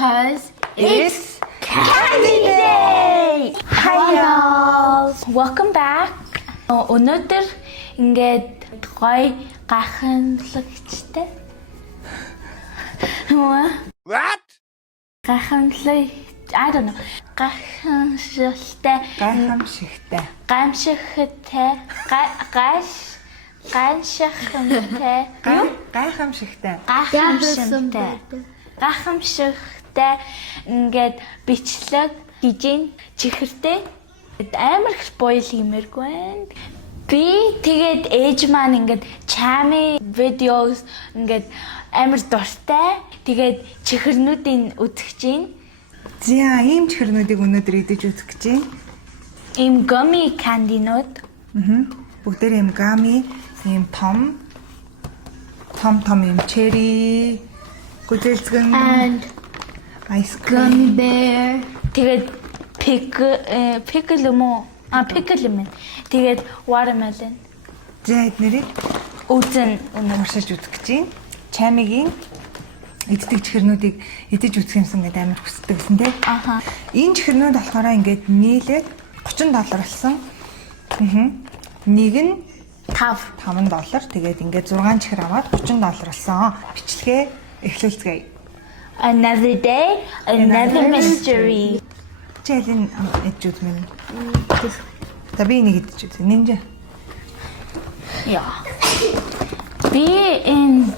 Cause it's Candy Day! Hi y'all! Welcome back! Өнөөдөр ингээд гоё гайхамшигтай. What? I don't know. Гайхамшигтай. Гайхамшигтай ингээд бичлэг дижин чихэртэй амар их spoil хиймээргүй байна. Би тэгээд ээж маань ингээд чами видеос ингээд амар дуртай. Тэгээд чихэрнүүдийн үзэж гин. За ийм чихэрнүүдийг өнөөдөр идэж үзэх гэж байна. Ийм gummy candy-нууд. Бүгдээр ийм gummy, ийм том ийм cherry, гүзэлцгэн, and ice cream, gummy bear. Тэгээд pickle юм уу? Pickle юм. Тэгээд watermelon. За эднэрийг Үзэн уншиж үзэх гэж байна. Чамигийн иддэг чихэрнүүдийг идэж үзэх юмсан гэдэг амар хүсдэг гэсэн тийм. Аха. Энэ чихэрнүүд болохоор ингээд нийлээд $30 болсон. Нэг нь $5. Тэгээд ингээд 6 чихэр аваад $30 болсон. Бичлэгээ эхлүүлцгээе. Another day, another mystery. Чэлэн идэж үзмээр. За би нэг идэж үзье. Нинжа. Яа. Би энэ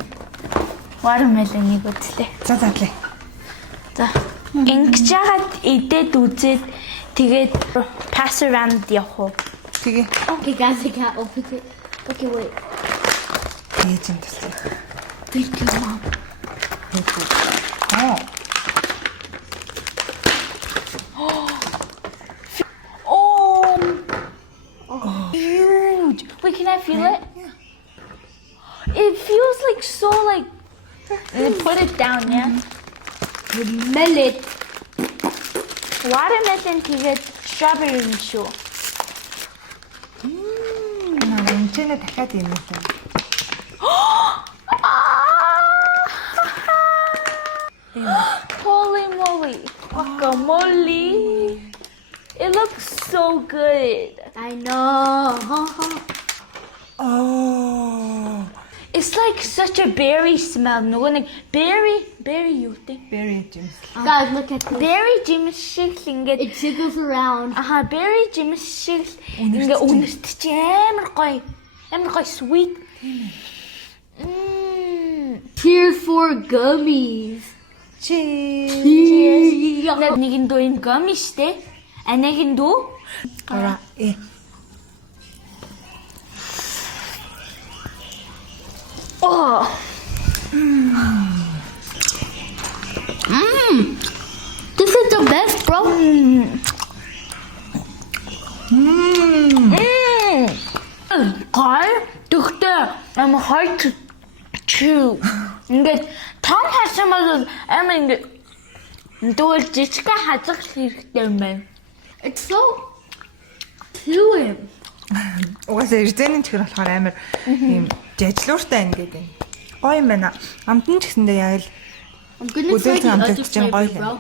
watermelon-ыг үзлээ. За задлаа. За. Ингэж яагаад идээд үзээд тэгээд pass around явах уу? Тэгээ. Okay, guys, I can't open it. Okay, wait. Ээж юм тасаа. Thank you, Mom. Oh, huge. Wait, can I feel it? It feels like so like. Put it down, yeah. Smell it. Watermelon тэгээд strawberry юм шүү. Энэчнээ дахиад юм уу? Holy moly! Guacamole! It looks so good. I know. Oh. It's like such a berry smell. No one berry you think? Berry juice. Guys, look at this. Berry jimmy шиг ингээд It jiggles around. berry jimmy шиг ингээд үнэртэж амар гоё sweet. Cheers for gummies. Cheers. Нэг нь дөө энэ gummy штэ. А нэг нь дөө Ара э. Oh. This is the best, bro. Гай тэгтээ амар hard to chew. Ингээд том хашмал амар ингээд дүүл жижигхэн хазах хэрэгтэй юм байна. It's so cute. Угаасаа эрзэний чихэр болохоор амар ийм жажлууртай байна гэдэг. Гоё юм байна. Амтан ч гэсэндээ яг л I'm gonna try the Good other time, flavor, good bro.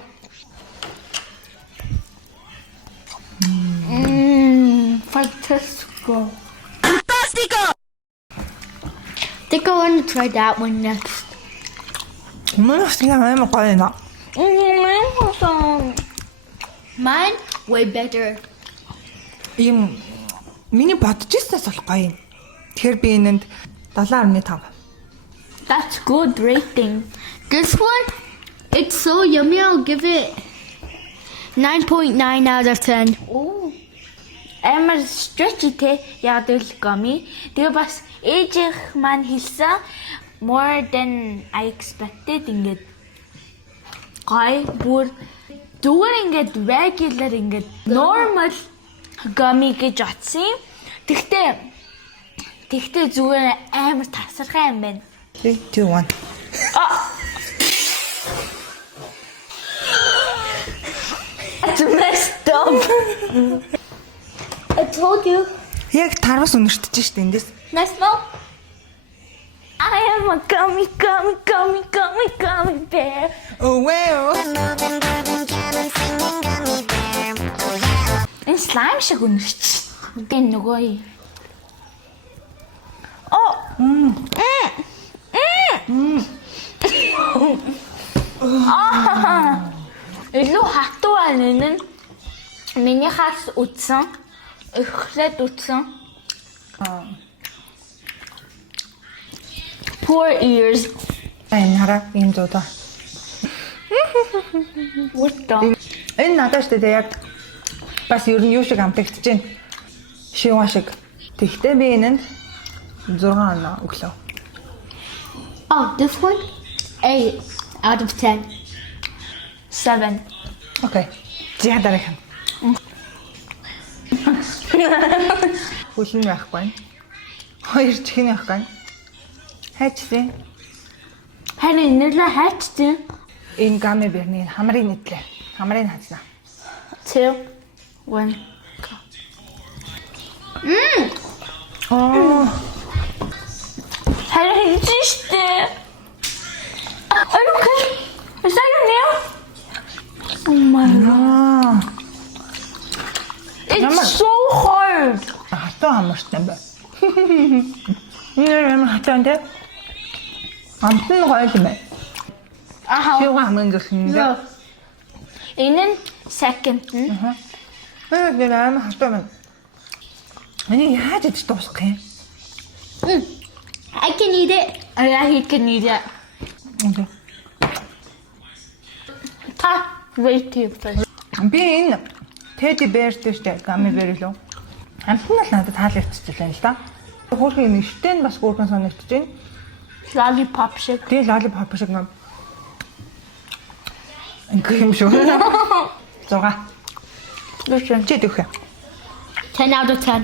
Fantastico. Think I want to try that one next. Мөн амар гоё нэ. Mine way better. Ийм миний бодож ирснээс бол гоё юм. Тэгэхээр би энэнд 7.5. That's good rating. This one, it's so yummy. I'll give it 9.9 out of 10. Oh. Амар stretchy те яг л gummy. Тэгээ бас ээжийнх маань хэлсэн more than I expected ингээд гай бүр зүгээр ингээд regular ингээд normal gummy гэж атсан юм. Тэгтээ зүгээр амар тасархай юм байна. 3, 2, 1. It's messed up. I told you. Яг тарвас үнэртэж штэ эндээс. Nice smell. I am a gummy bear. Oh wow. слайм шиг үнэрч. Энэ нөгөө. Илүү хатуу байна энэ нь. Минийхаас үдсэн. Эхлээд үдсэн. Poor ears. Энэ хараа ийм зодоо. Үртөө. Энэ надад ч тэгээ яг бас ер нь юу шиг амтагдчихэж байна. Шиваа шиг. Тэгтээ би энэнд 6 оноо өглөө. Oh, this one? 8 out of 10. 7. Окей. Зя дараахан. Хүлэн байхгүй. Хоёр чихэн байхгүй. Хайчсан. Харин нэлээ хайчсан. Энэ гами бэрний хамрын нэтлээ. Хамрыг хазнаа. 2 1. Харин хийж штэ. Okay. Is that your nail? Oh my god. It's so hard. Хатуу хамарчтай бай. Энэ хатуу энэ. Амтны гоё юм байна. Шиваа хамрын зөвхөн. Энэ нь second нь. Энэ амар хатуу байна. Энийг яаж идэж дуусгах юм? I can eat it. Yeah, he can eat it. Окей. Wait first. Би энэ Teddy Bear дэжтэй гами бэр лөө. Амтны л надад таалагдчихлаа л да. Хөөрхөн юм ихтэй нь бас хөөрхөн санагдаж байна. Lollipop шиг. Тэгээ lollipop шиг юм. Ингээ юм шүү. 6. Лүшэн. Чи дөхөө. 10 out of 10.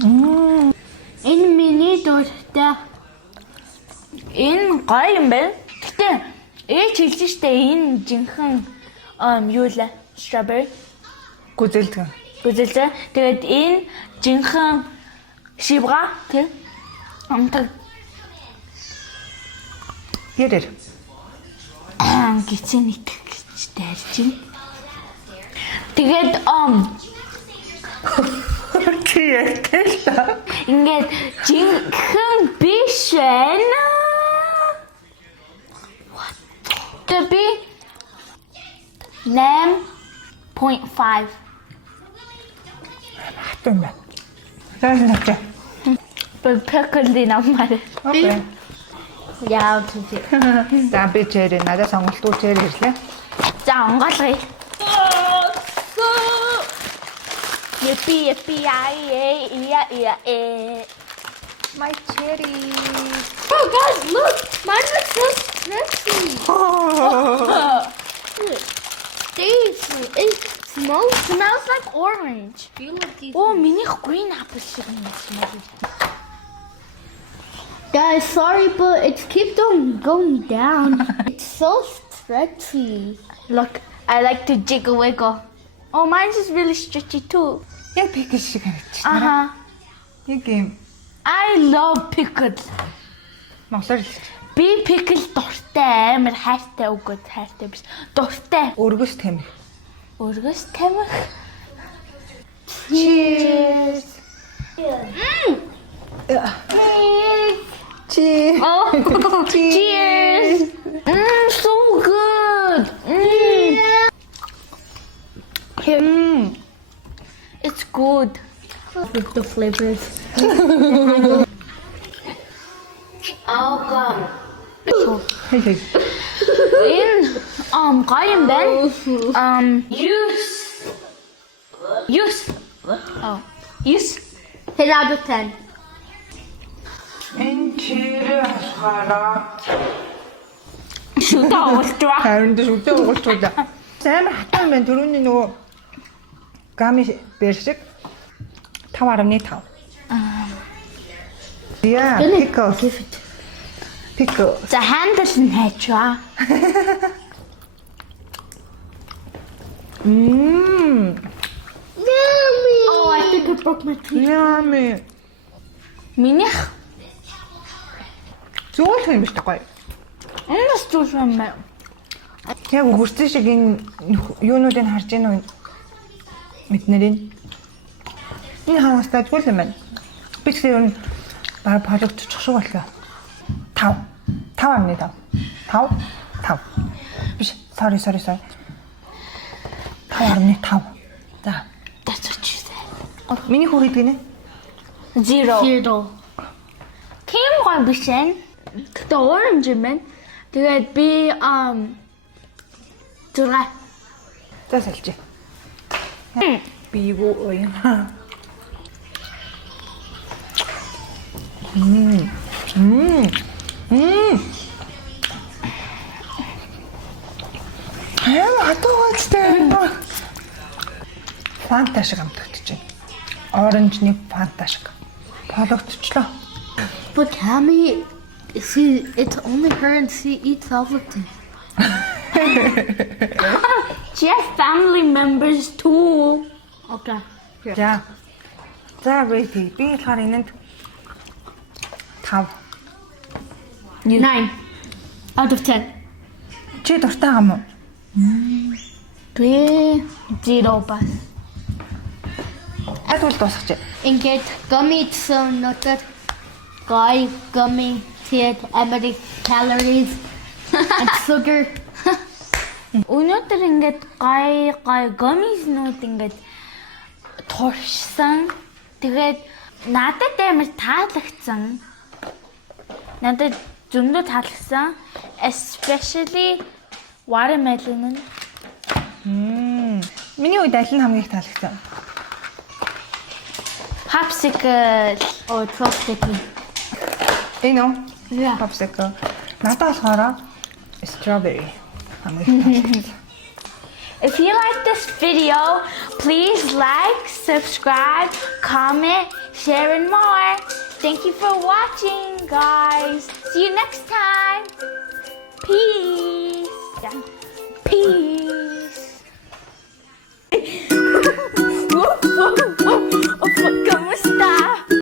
Энэ миний дуртай. Энэ гоё юм байна. Гэтэ ээж хэлж штэ энэ жинхэнэ юу лээ? Strawberry. Гүзэлдэг. Бүзэлзээ. Тэгээд энэ жинхэнэ шивга тий. Амтаг Ярэр. гिचэн итгэж дайрчин. Тэгээд Чи яатай? ингээд жинхэнэ биш байна. What? Би 9.5. Хатуу юм байна. Сайн надад. Pickle намаар. Окей. Яа түлээ. За би чээр надад сонголтгүй чээр ирлээ. За онгоолгоё. Yippee My cherry. Oh guys, look! Mine looks so stretchy. It smells like orange. feel like these. Oh, минийх green apple шиг юм smell. Guys, sorry, but it keeps on going down. It's so stretchy. Look, I like to jiggle wiggle. Oh, mine's is really stretchy too. Яг пикл шиг харагдчих. Нэг юм. I love pickles. Монголоор Би pickle дуртай, амар хайртай үгүүд хайртай биш. Дуртай. өргөс тэмэх. Өргөс тамхи. Cheers. Cheers. Oh, cheers. So good. Here. It's good. With the flavors. Oh god. Хей. In гоё юм байна. Use. Oh. Use. 10 out of 10. Энэ чирээ хасгаараа. Шүтээ уултраа. Харин шүтээ уултраа. Амар хатан байна. Түрүүний нөгөө гами бэр шиг 5.5. Yeah, pickles. Give it. Pickles. За handle нь хайчваа. Yummy! Oh, I think I broke my teeth. Yummy. Минийх Зөөлх юм биш гоё. энэс зүс юм байна. Яг өгөрсөн шиг энэ юунуудыг харж байна уу? Эднэрийн энэ хангалттай гүйл юм байна. Би ч ер нь баг продуктчих шиг боллоо. 5. 5.5. 5. Биш. Sorry. 5.5. За. That's what you said. Миний хүү хийдэг нэ? 0. Zero. Kim гой биш ээ. Гэтэ orange юм байна. Тэгээд би 6. За салжи. Би юу ой. Хатуугачтай. Фанта шиг амтгдэж байна. Оранжны фанта шиг. Пологдчихлоо. But Cammy, see, it's only her and she eats everything. She has family members too. Okay. За. За ready. Би болохоор энэнд 5. 9 out of 10. Чи дуртай юм уу? Би 0 бас. Адвал дуусгач. Ингээд gummy so nutted. Guy gummy ted how calories and sugar. Өнөөдөр ингээд гой гомиснууд ингээд туршсан. Тэгээд надад амар таалагдсан. Надад зөндөө таалагдсан. Especially watermelon. Миний үед аль нь хамгийн их таалагдсан? Popsicle. Oh, it's so sticky. Энэ үү? Yeah. Popsicle. Надад болохоор strawberry. Хамгийн их таалагдсан. If you like this video, please like, subscribe, comment, share, and more. Thank you for watching, guys. See you next time. Peace. Peace.